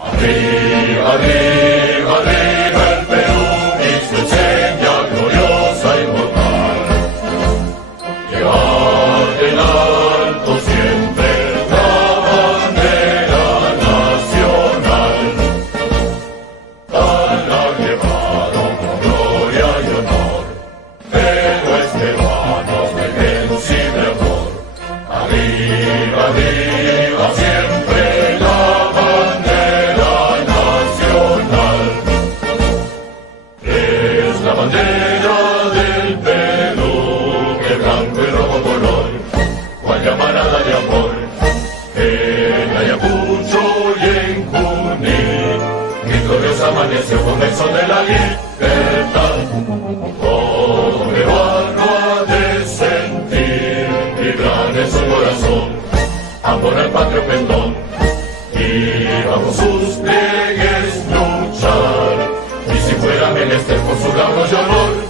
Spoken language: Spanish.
Arriba, arriba, arriba el Perú y su enseña gloriosa y mortal. Llevar en alto siempre la bandera nacional. Tal la llevaron con gloria y honor, pero es peruano de invencible amor. Arriba, arriba siempre la bandera nacional. Es la bandera del Perú, de blanco y rojo color, cual llamarada de amor. En Ayacucho y en Junín, mi gloriosa amaneció con el sol de la libertad. Todo peruano ha de sentir, vibrar en su corazón, amor al patrio pendón, y bajo sus pliegues luchar, y si fuera menester por su labor y honor.